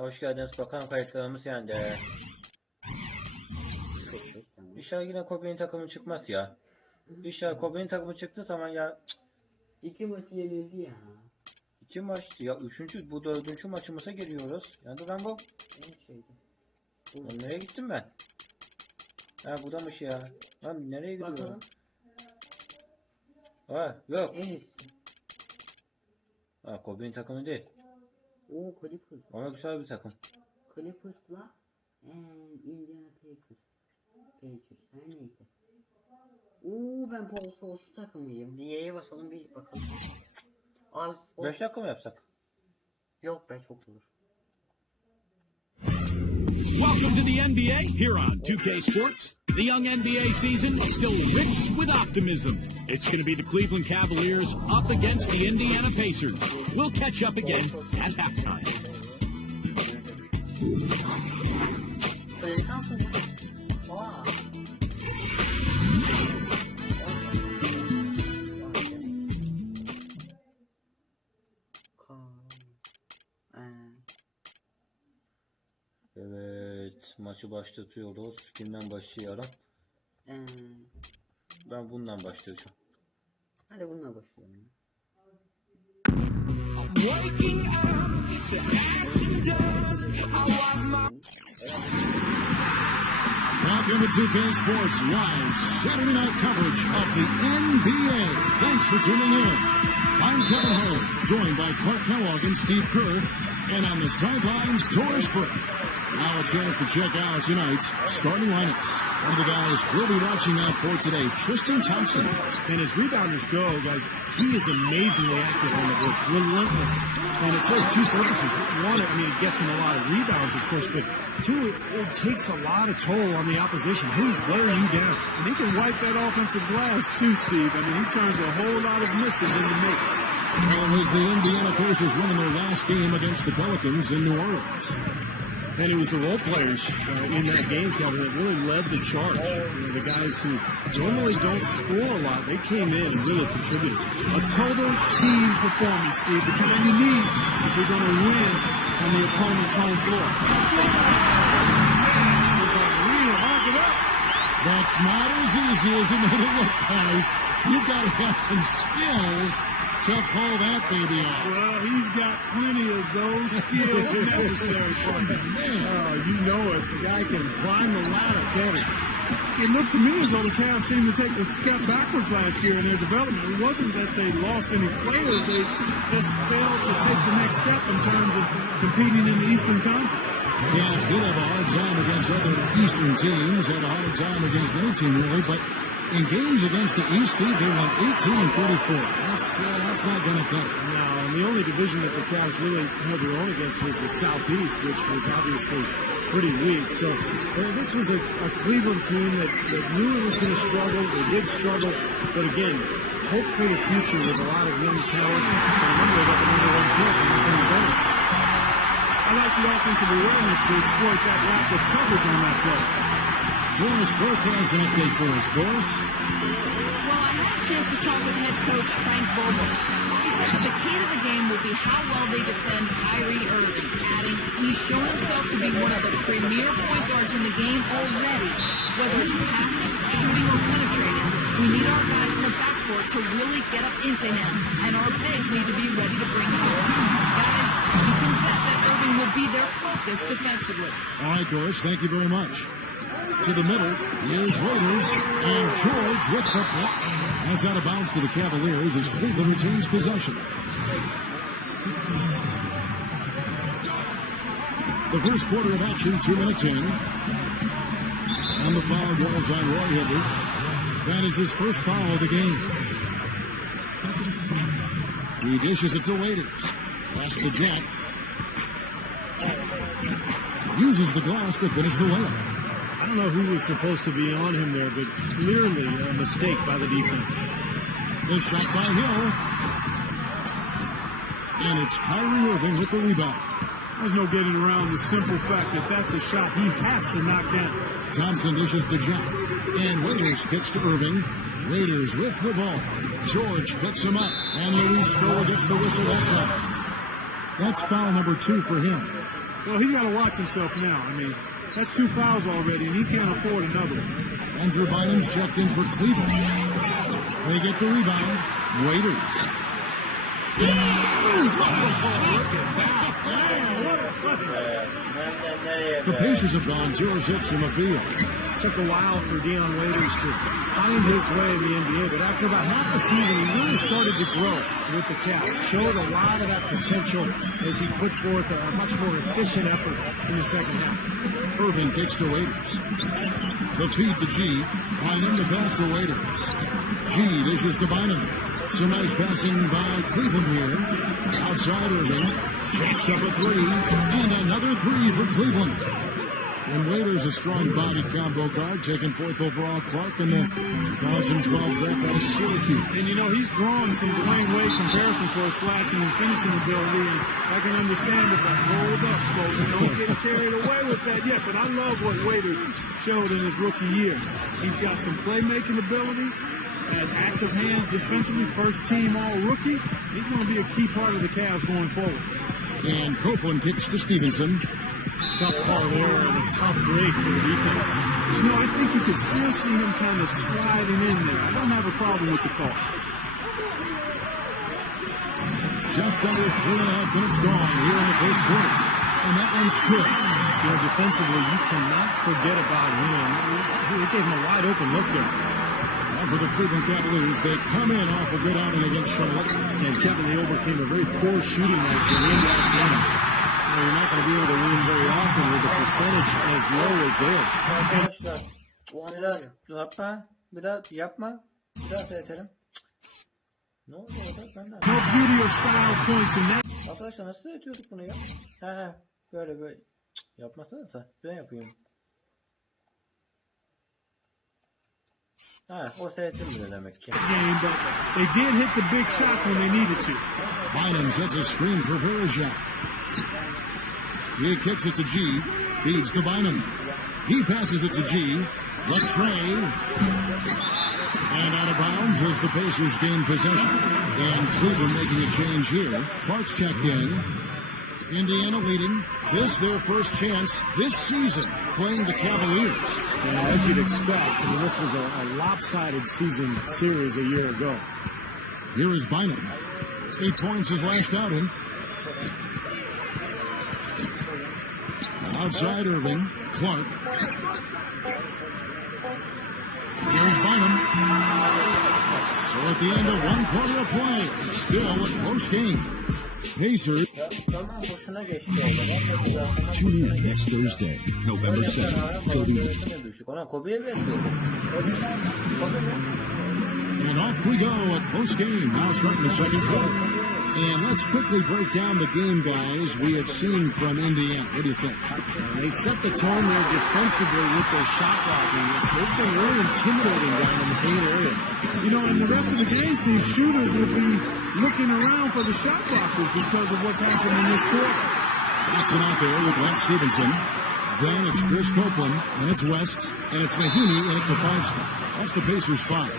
Hoş geldiniz. Bakalım kayıtlarımız yendi. İnşallah yine Kobe'nin takımı çıkmaz ya. İnşallah Kobe'nin takımı çıktığı zaman ya. 2 maçı yenildi ya. 2 maç ya, 3. bu 4. maçımıza giriyoruz. Yani ben bu. Lan nereye gittim ben? Ha budamış ya. Lan nereye gidiyorum? Ha yok. Ha Kobe'nin takımı değil. O Clippers. Ama güzel bir takım. Clippers'la Indiana Pacers her neyse. Ben Paul Scholes takımıyım. Bir Y'ye basalım bir bakalım. 5 dakika mı yapsak? Yok be çok olur. Welcome to the NBA here on 2K Sports. The young NBA season is still rich with optimism. It's going to be the Cleveland Cavaliers up against the Indiana Pacers. We'll catch up again at halftime. Evet, maçı başlatıyoruz. Kimden başlayalım? Ben bundan başlayacağım. Hadi bununla başlayalım. Welcome to 2K Sports Live Saturday night coverage of the NBA. Thanks for tuning in. I'm Kevin Howard, joined by Clark Kellogg and Steve Kerr, and on the sidelines, Doris Brick. Now a chance to check out tonight's starting lineups. One of the guys we'll be watching out for today, Tristan Thompson. And as rebounders go, guys, he is amazingly active on the boards, relentless. And it serves two purposes. One, it gets him a lot of rebounds, of course, but two, it takes a lot of toll on the opposition. He'll wear you down. And he can wipe that offensive glass too, Steve. He turns a whole lot of misses into makes. And as the Indiana Pacers won their last game against the Pelicans in New Orleans. And it was the role players in that game, Kevin, that really led the charge. The guys who normally don't score a lot, they came in and really contributed. A total team performance, Steve, that you need if you're going to win on the opponent's home floor. That's not as easy as it made it look, guys. You've got to have some skills to pull that baby off. Well, he's got plenty of those skills necessary for him. You know it. The guy can climb the ladder, can't he? It looked to me as though the Cavs seemed to take a step backwards last year in their development. It wasn't that they lost any players. They just failed to take the next step in terms of competing in the Eastern Conference. Cavs did have a hard time against other Eastern teams, had a hard time against any team really, but in games against the East, they went 18-34. That's not going to cut it. No, and the only division that the Cavs really held their own against was the Southeast, which was obviously pretty weak. So this was a Cleveland team that knew it was going to struggle. They did struggle, but again, hope for the future with a lot of young talent. Remember, they got the number one pick and nothing better. I like the offensive awareness to exploit that lack of coverage on that play. Doris Burke has an update for us. Doris? Well, I had a chance to talk with head coach Frank Vogel. He says the key to the game will be how well they defend Kyrie Irving, adding he's shown himself to be one of the premier point guards in the game already. Whether it's passing, shooting, or penetrating, we need our guys in the backcourt to really get up into him, and our bigs need to be ready to bring him home. Guys, you can bet that Irving will be their focus defensively. All right, Doris, thank you very much. To the middle is Raiders, and George with the puck. That's out of bounds to the Cavaliers as Cleveland retains possession. The first quarter of action, 2 minutes in. And the foul goes on Roy Hibbert. That is his first foul of the game. He dishes it to Raiders. Pass to Jack. Uses the glass to finish the layup. I don't know who was supposed to be on him there, but clearly a mistake by the defense. The shot by Hill. And it's Kyrie Irving with the rebound. There's no getting around the simple fact that that's a shot he has to knock down. Thompson dishes to Jack. And Raiders kicks to Irving. Raiders with the ball. George picks him up. And Luis Stroll gets the whistle outside. That's foul number 2 for him. Well, he's got to watch himself now. I mean, that's 2 fouls already, and he can't afford another one. Andrew Bynum's checked in for Cleveland. They get the rebound. Waiters. The Pacers have gone 0-6 in the field. Took a while for Deion Waiters to find his way in the NBA, but after about half the season, he really started to grow with the Cavs. Showed a lot of that potential as he put forth a much more efficient effort in the second half. Irving kicks to Waiters. The feed to G. Bynum the pass to Waiters. G dishes to Bynum. Some nice passing by Cleveland here. Outside Irving. Jacks up a 3. And another 3 for Cleveland. And Waiters, a strong body combo guard, taking 4th overall Clark in the 2012 draft out of Syracuse. And you know, he's drawn some Dwayne Wade comparisons for his slashing and finishing ability, and I can understand it, but hold up, folks, and don't get carried away with that yet. But I love what Waiters showed in his rookie year. He's got some playmaking ability, has active hands defensively, first team all-rookie. He's going to be a key part of the Cavs going forward. And Copeland kicks to Stevenson. Tough call there and a tough break for the defense. You know, I think you could still see him kind of sliding in there. I don't have a problem with the call. Just under 3.5 minutes gone here in the first quarter. And that one's good. You know, defensively, you cannot forget about him. He gave him a wide open look there. Now for the Cleveland Cavaliers, they come in off a good outing against Charlotte. And Kevin, they overcame a very poor shooting night to win that game. You're not going to be able to win very often with the percentage as low as theirs. Arkadaşlar biraz yapma. Bir daha seyretelim. Ne oldu orada? Ben de No beauty or style points in that. Arkadaşlar nasıl seyretiyorduk bunu ya? Böyle. Yapmasanıza. Ben yapayım. O seyretilmiyor demek ki. Game, but they did hit the big shots when they needed to. Bynum sets a screen for Verjak. He kicks it to G. Feeds to Bynum. He passes it to G. Latrey. And out of bounds as the Pacers gain possession. And Cleveland making a change here. Clark's checked in. Indiana leading. This their first chance this season playing the Cavaliers. And as you'd expect, I mean, this was a lopsided season series a year ago. Here is Bynum. 8 points his last outing. Outside Irving. Clark. Here's Bynum. So at the end of 1 quarter of play, still a close game. Pacers. Tune in next Thursday, November 7th. And off we go, a close game. Now starting the second quarter. And let's quickly break down the game, guys, we have seen from Indiana. What do you think? They set the tone there defensively with their shot blocking. They've been really intimidating down in the paint area. You know, in the rest of the games, these shooters will be looking around for the shot blockers because of what's happened in this quarter. Jackson out there with Lance Stevenson. Then it's Chris Copeland, and it's West, and it's Mahimi, and it's the 5 spot. That's the Pacers 5.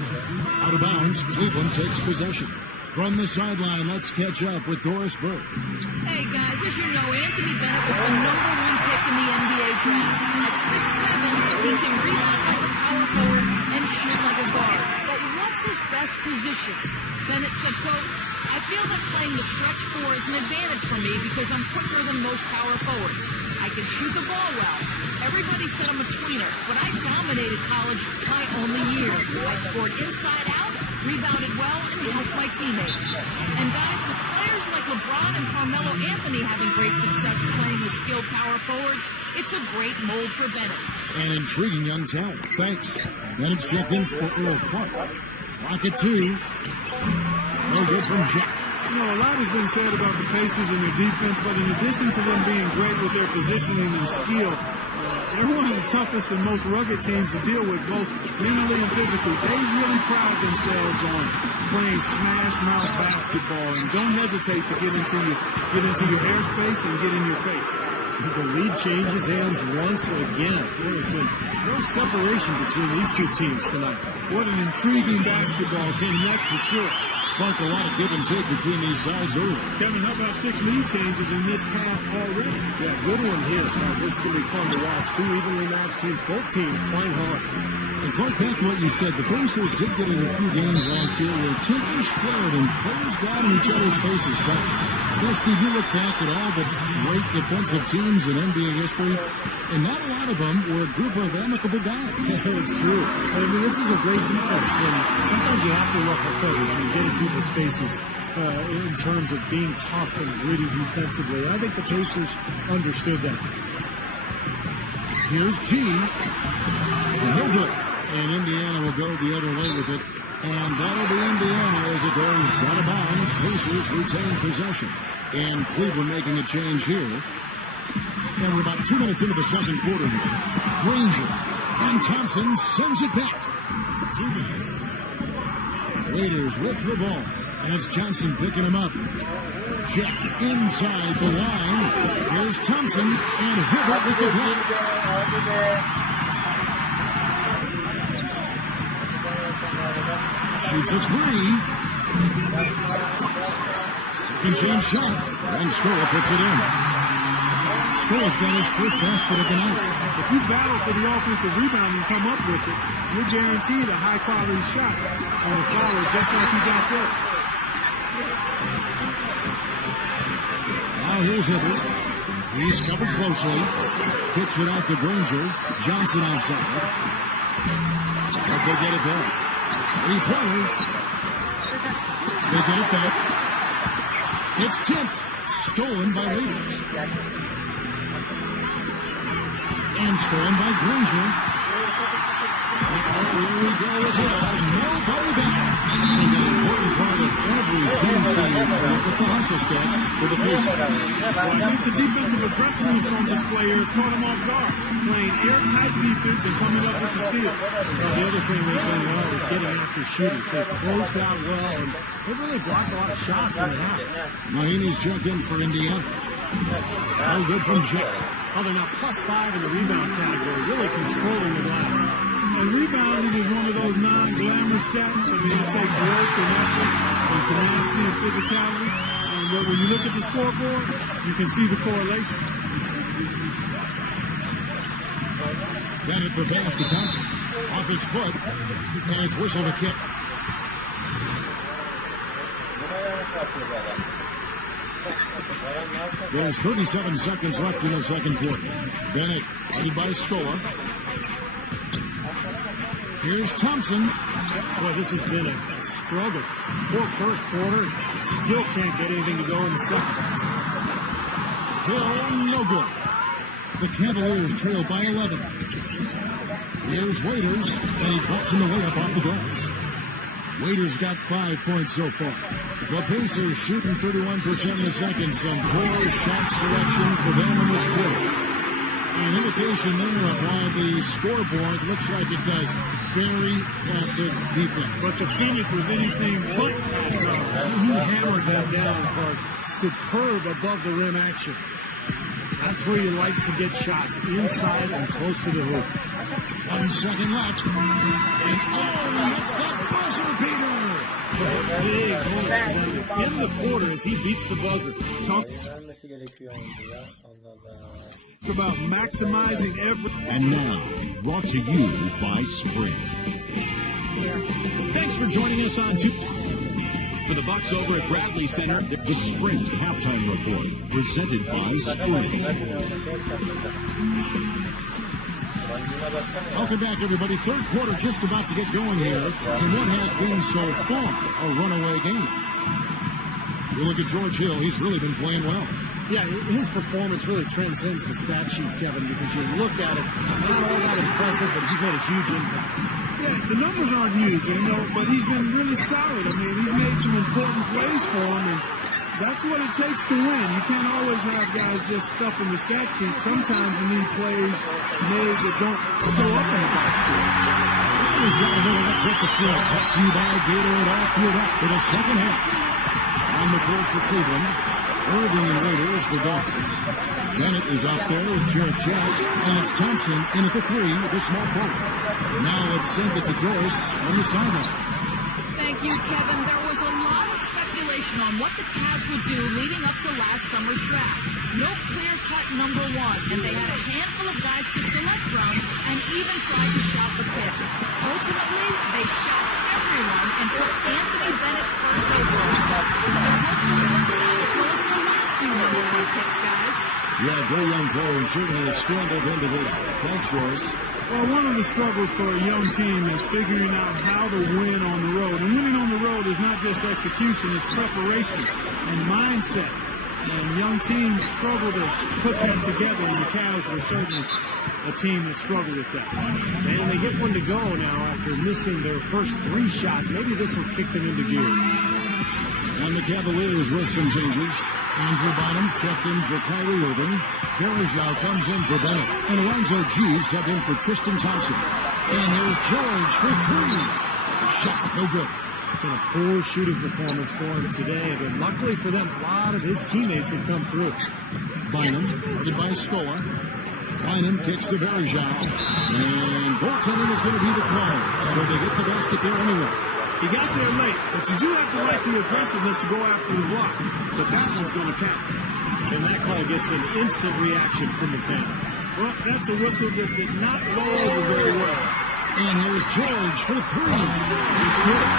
Out of bounds, Cleveland takes possession. From the sideline, let's catch up with Doris Burke. Hey guys, as you know, Anthony Bennett was the #1 pick in the NBA draft. At 6'7", he can rebound like a power forward and shoot like a guard. But what's his best position? Bennett said, quote, I feel that playing the stretch 4 is an advantage for me because I'm quicker than most power forwards. I can shoot the ball well. Everybody said I'm a tweener, but I dominated college my only year. I scored inside out, rebounded well, and helped my teammates. And guys, with players like LeBron and Carmelo Anthony having great success playing the skilled power forwards, it's a great mold for Bennett. An intriguing young talent. Thanks. Then it's checked in for Earl Clark. Rocket 2. No good from Jack. You know, a lot has been said about the Pacers and their defense, but in addition to them being great with their positioning and skill, they're one of the toughest and most rugged teams to deal with, both mentally and physically. They really pride themselves on playing smash mouth basketball and don't hesitate to get into your airspace and get in your face. The lead changes hands once again. There has been no separation between these two teams tonight. What an intriguing basketball game next for sure. Sparked a lot of give and take between these sides early. Kevin, how about 6 lead changes in this half already? Yeah, good one here, guys. This is going to be fun to watch. 2 evenly matched teams, both teams playing hard. And Clark, back to what you said, the Pacers did get in a few games last year where teams flared and players got in each other's faces. But, Steve, you look back at all the great defensive teams in NBA history, and not a lot of them were a group of amicable guys. It's true. I mean, this is a great defense, and sometimes you have to look at coverage and get in people's faces in terms of being tough and gritty defensively. I think the Pacers understood that. Here's G. No good. And Indiana will go the other way with it. And that'll be Indiana as it goes out of bounds. Pacers retain possession. And Cleveland making a change here. And we're about 2 minutes into the second quarter here. Granger and Thompson sends it back. 2 minutes. Raiders with the ball. And it's Johnson picking him up. Jack inside the line. Here's Thompson and Hibbert with the block. Shoots a 3. Second chance shot. And Scola puts it in. Scola's got his first basket of the night. If you battle for the offensive rebound and come up with it, you're guaranteed a high-quality shot on the follow, just like you got there. Now here's Hibbert. He's covered closely. Kicks it out to Granger. Johnson outside. But they get it back. 3-pointer. They get it back. It's tipped. Stolen by Raiders. And stolen by Granger. Here we go with it. Nobody back. And the important part of every team's game with the hustle stats for the Pacers. The defensive aggressiveness on display here has caught them off guard. Playing airtight defense and coming up with the steal. The other thing they've done well is getting after shooters. They've closed out well, and they've really blocked a lot of shots in the half. Mahinmi's checked in for Indiana. No good from Jack. Oh, they're now +5 in the rebound category, really controlling the glass. And rebounding is one of those non-glamorous stats. I mean, it takes work and effort and tenacity and physicality. And when you look at the scoreboard, you can see the correlation. Bennett the pass to Thompson. Off his foot. And it's whistled a kick. There's 37 seconds left in the second quarter. Bennett, headed by Scola. Here's Thompson. Boy, this has been a struggle. Poor first quarter. Still can't get anything to go in the second. Hill, no good. The Cavaliers trail by 11. Here's Waiters, and he drops in the layup off the glass. Waiters got 5 points so far. The Pacers shooting 31% in the second. Some poor shot selection for them in this quarter. An indication there of why the scoreboard looks like it does. Very passive defense. But the finish was anything but passive. He hammered them down for superb above the rim action. That's where you like to get shots, inside and close to the hoop. 1 second left. And that's the buzzer beater. Big in the quarter as he beats the buzzer. Talk about maximizing every. And now, brought to you by Sprint. Thanks for joining us on for the Bucks over at Bradley Center. The Sprint Halftime Report, presented by Sprint. Welcome back, everybody. Third quarter just about to get going here in what has been so far a runaway game. You look at George Hill, he's really been playing well. Yeah, his performance really transcends the stat sheet, Kevin, because you look at it, not all that impressive, but he's made a huge impact. Yeah, the numbers aren't huge, but he's been really solid. I mean, he's made some important plays for him, and that's what it takes to win. You can't always have guys just stuffing the stat sheet. Sometimes you need plays made that don't show up in the box score. He's got a minute. Let's hit the floor. Brought to you by Gatorade all fueled up for the second half. On the court for Cleveland. Irving and Raiders, the Dolphins. Bennett is out there with Jarrett Jack, and it's Thompson in at the 3, the small forward. Now let's send it to Doris on the sideline. Thank you, Kevin. There was a lot of speculation on what the Cavs would do leading up to last summer's draft. No clear-cut number one, and they had a handful of guys to select from and even tried to shop the pick. Ultimately, they shopped everyone and took Anthony Bennett first overall. Hopefully it works out as well as the last few number one picks, guys. Yeah, great young player, and certainly a stand-up individual. Thanks, Royce. Well, one of the struggles for a young team is figuring out how to win on the road. And winning on the road is not just execution, it's preparation and mindset. And young teams struggle to put that together, and the Cavs were certainly a team that struggled with that. And they get one to go now after missing their first 3 shots. Maybe this will kick them into gear. And the Cavaliers with some changes. Andrew Bynum's checked in for Kyrie Irving. Verjao comes in for Bennett. And Alonzo G subbed in for Tristan Thompson. And here's George for 3. The shot, no good. Been a poor shooting performance for him today, but luckily for them, a lot of his teammates have come through. Bynum, guarded by Scola. Bynum kicks to Verjao. And goaltending is going to be the call. So they get the basket there anyway. He got there late, but you do have to like the aggressiveness to go after the block. But that one's going to count. And that call gets an instant reaction from the fans. Well, that's a whistle that did not blow over very well. And here's George for 3. It's good.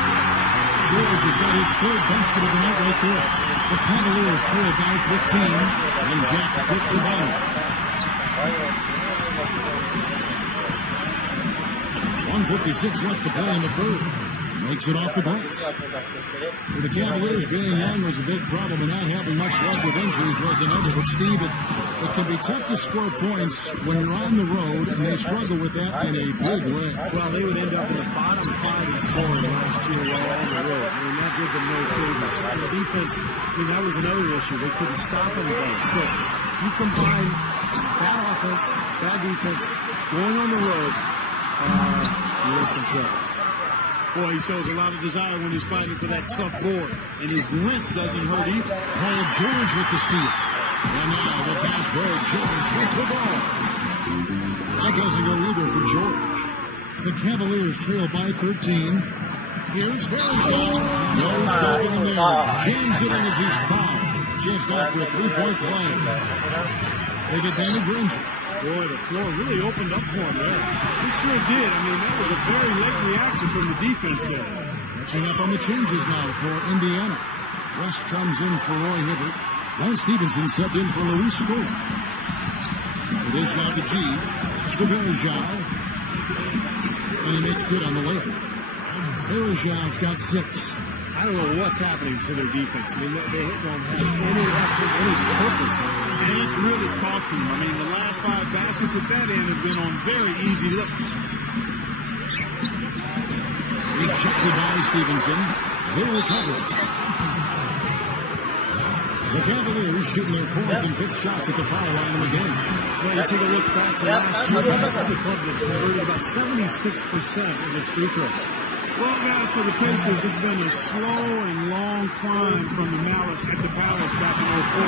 George has got his 3rd basket of the night right there. The Cavaliers trail by 15. And Jack picks the ball. 1:56 left to play in the 3rd. Makes it off the glass. For the Cavaliers, being young was a big problem, and not having much luck with injuries was another. But, Steve, it can be tough to score points when you're on the road, and they struggle with that in a big way. Well, they would end up in the bottom 5 in scoring last year while on the road. I mean, that gives them no favors. The defense, that was another issue. They couldn't stop anybody. So you combine bad offense, bad defense, going on the road, you're in some trouble. Boy, he shows a lot of desire when he's fighting for that tough board. And his length doesn't hurt either. Paul George with the steal. And now the pass break. George gets the ball. That doesn't go either for George. The Cavaliers trail by 13. Here's Verjao. No stopping him there. James it in as he's fouled. Just out for a 3-point play. They get Danny Granger. Boy, the floor really opened up for him there. He sure did. I mean, that was a very late reaction from the defense there. Catching up on the changes now for Indiana. West comes in for Roy Hibbert. Lance Stevenson subbed in for Luis Scola. It is now to G. It's to Verjao. And he makes good on the layup. Verjao's got 6. I don't know what's happening to their defense. I mean, they don't have any effort, any purpose. And it's really costing them. I mean, the last 5 baskets at that end have been on very easy looks. Rejected by Stevenson. They recover it. The Cavaliers shooting their 4th and 5th shots at the foul line of the game. Well, you take a look back to last year. This is a club that converted about 76% of its free throws. Well, guys, for the Pacers, it's been a slow and long climb from the Malice at the Palace back in 04.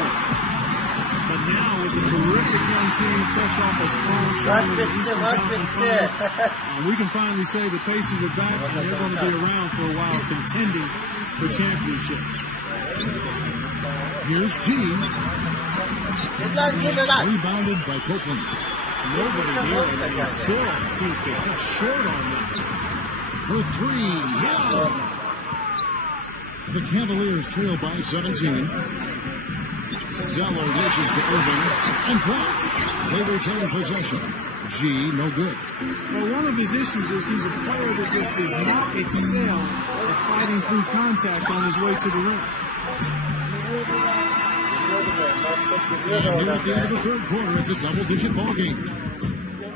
But now, with a terrific young team, fresh off a strong showing in the Eastern Conference Finals, we can finally say the Pacers are back, and they're going to be around for a while, contending for championships. Here's G. Rebounded by Copeland. Nobody here still seems to cut short on that. For 3, yeah! The Cavaliers trail by 17. Zeller dishes to Irving, and blocked. They retain possession. G, no good. Well, one of his issues is he's a player that just does not excel at fighting through contact on his way to the rim. And here at the end of the 3rd quarter, it's a double-digit ball game.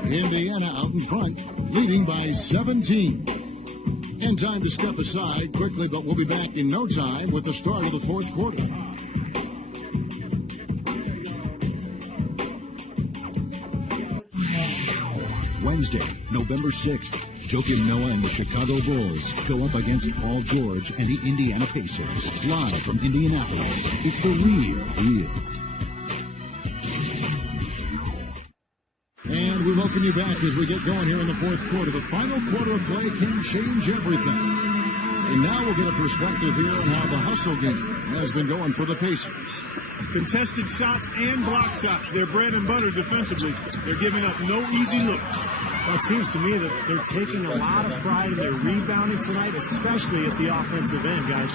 Indiana out in front, leading by 17. And time to step aside quickly, but we'll be back in no time with the start of the 4th quarter. Wednesday, November 6th, Joakim Noah and the Chicago Bulls go up against Paul George and the Indiana Pacers. Live from Indianapolis, it's the real deal. And we welcome you back as we get going here in the 4th quarter. The final quarter of play can change everything. And now we'll get a perspective here on how the hustle game has been going for the Pacers. Contested shots and block shots. They're bread and butter defensively. They're giving up no easy looks. Well, it seems to me that they're taking a lot of pride in their rebounding tonight, especially at the offensive end, guys.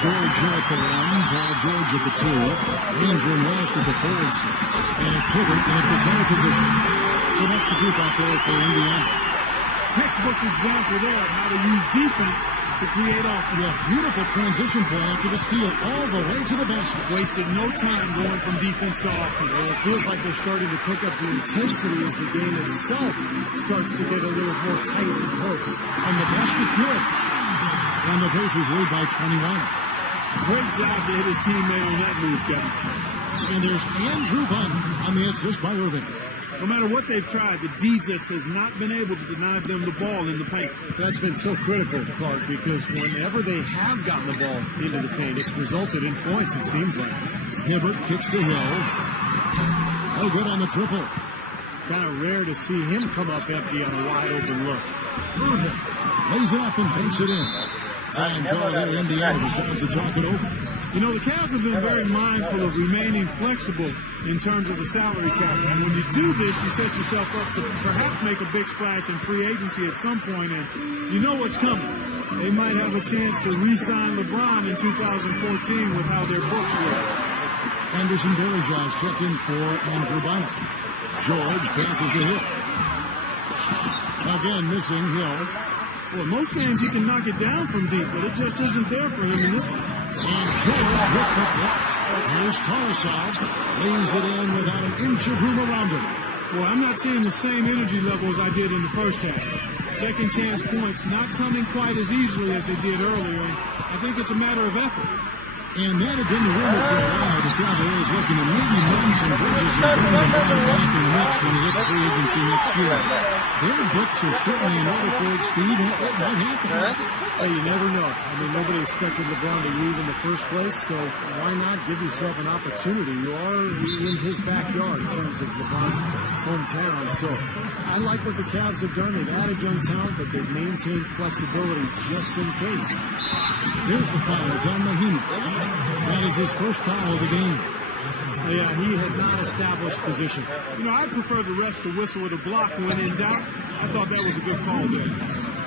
George here at the one, Paul George at the two, Andrew West at the forward six, and it's Hibbert in the center position. So that's the group out there for Indiana. Textbook example there of how to use defense to create offense. Yeah, beautiful transition play after the steal all the way to the basket. Wasted no time going from defense to offense. Well, it feels like they're starting to pick up the intensity as the game itself starts to get a little more tight and close. And the basket good. And the Pacers lead by 21. Great job to hit his teammate on that move, Kevin. And there's Andrew Bunn on the assist by Irving. No matter what they've tried, the D just has not been able to deny them the ball in the paint. That's been so critical, Clark, because whenever they have gotten the ball into the paint, it's resulted in points, it seems like. Hibbert kicks to Hill. Oh, good on the triple. Kind of rare to see him come up empty on a wide open look. Irving lays it up and banks it in. Time call there, Indiana decides to talk it over. You know, the Cavs have been very mindful of remaining flexible in terms of the salary cap. And when you do this, you set yourself up to perhaps make a big splash in free agency at some point, and you know what's coming. They might have a chance to re-sign LeBron in 2014 with how their books work. Anderson Varejao checked in for Andrew Bunn. George passes to Hill. Again, missing Hill. Well, most games he can knock it down from deep, but it just isn't there for him in this one. And George with the block. Here's Carousel. Lays it in without an inch of room around him. Well, I'm not seeing the same energy level as I did in the first half. Second chance points not coming quite as easily as they did earlier. And I think it's a matter of effort. And that had been the rumor for a while. The Cavaliers looking to maybe move some bridges and bring them back in the mix when he hits free agency next year. Their books are certainly in order for it, Steve. What might happen? Hey, you never know. I mean, nobody expected LeBron to leave in the first place, so why not give yourself an opportunity? You are in his backyard in terms of LeBron's hometown. So I like what the Cavs have done. They've added young talent, but they've maintained flexibility just in case. Here's the foul. It's on Mahimi. That is his first foul of the game. Yeah, he had not established position. You know, I prefer the refs to whistle with a block when in doubt. I thought that was a good call there.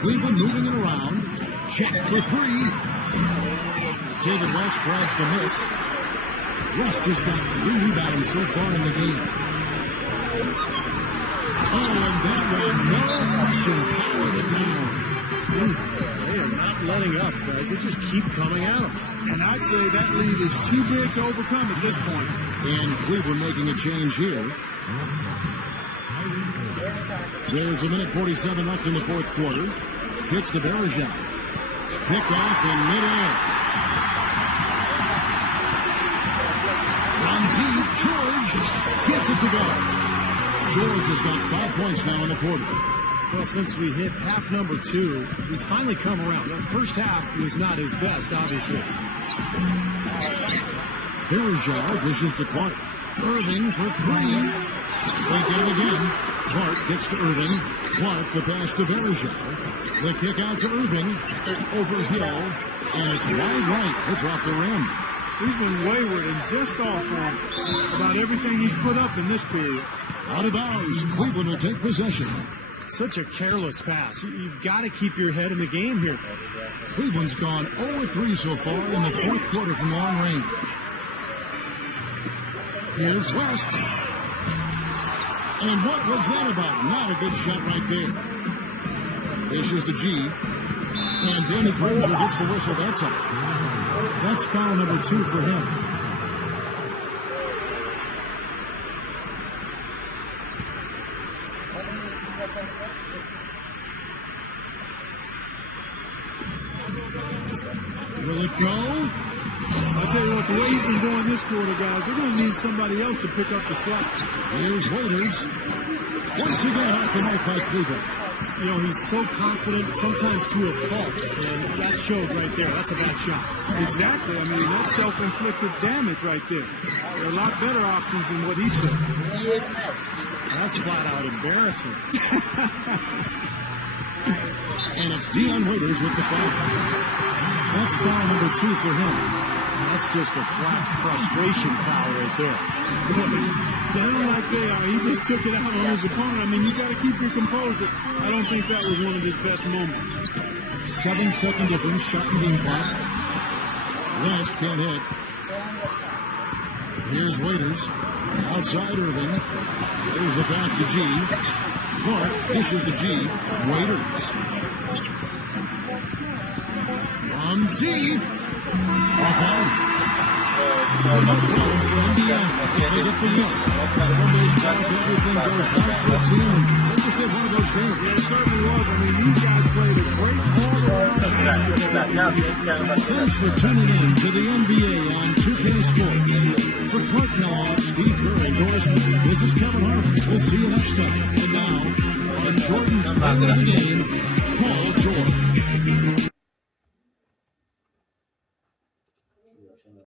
Cleveland moving it around. Check for three. David West grabs the miss. West has got 3 rebounds so far in the game. Oh, and that one, no action. Powered it down. They are not letting up, guys. They just keep coming at them. And I'd say that lead is too big to overcome at this point. And Cleveland making a change here. There's a minute 47 left in the fourth quarter. Kicks to Varejao. Picked off in midair. From deep, George gets it to go. George has got 5 points now in the quarter. Well, since we hit half number 2, he's finally come around. The first half was not his best, obviously. Varejao dishes to Clark. Irving for 3. They get it again. Clark gets to Irving. Clark the pass to Varejao. The kick out to Irving. Over Hill. And it's wide right. It's off the rim. He's been wayward and just off on about everything he's put up in this period. Out of bounds. Cleveland will take possession. Such a careless pass. You've got to keep your head in the game here. Cleveland's gone 0-3 so far in the fourth quarter from long range. Here's West. And what was that about? Not a good shot right there. Dishes to G. And Danny Granger gets the whistle that time. That's foul number 2 for him. Will it go? I'll tell you what, the way he's been going this quarter, guys, they're going to need somebody else to pick up the slack. Here's Waiters. Once again off the mark by Cleveland. You know, he's so confident, sometimes to a fault, and that showed right there. That's a bad shot. Exactly. I mean, that's self-inflicted damage right there. There are a lot better options than what he said. That's flat out embarrassing. And it's Dion Waiters with the foul. That's foul number 2 for him. That's just a flat frustration foul right there. Down like they are, he just took it out on his opponent. I mean, you got to keep your composure. I don't think that was one of his best moments. 7-second difference, shot and game clock. West can't hit. Here's Waiters. Outside Irving. There's the pass to G. Clark dishes to G. Waiters. From deep. Off out. Some get the look. Some days back, everything goes right for the team. It just did one of those games. It certainly was. I mean, these guys played a great Thanks for tuning in to the NBA on 2K Sports. For Clark Kellogg, Steve Kerr, and Doris, this is Kevin Hart. We'll see you next time. And now, on Jordan, the game, Paul George.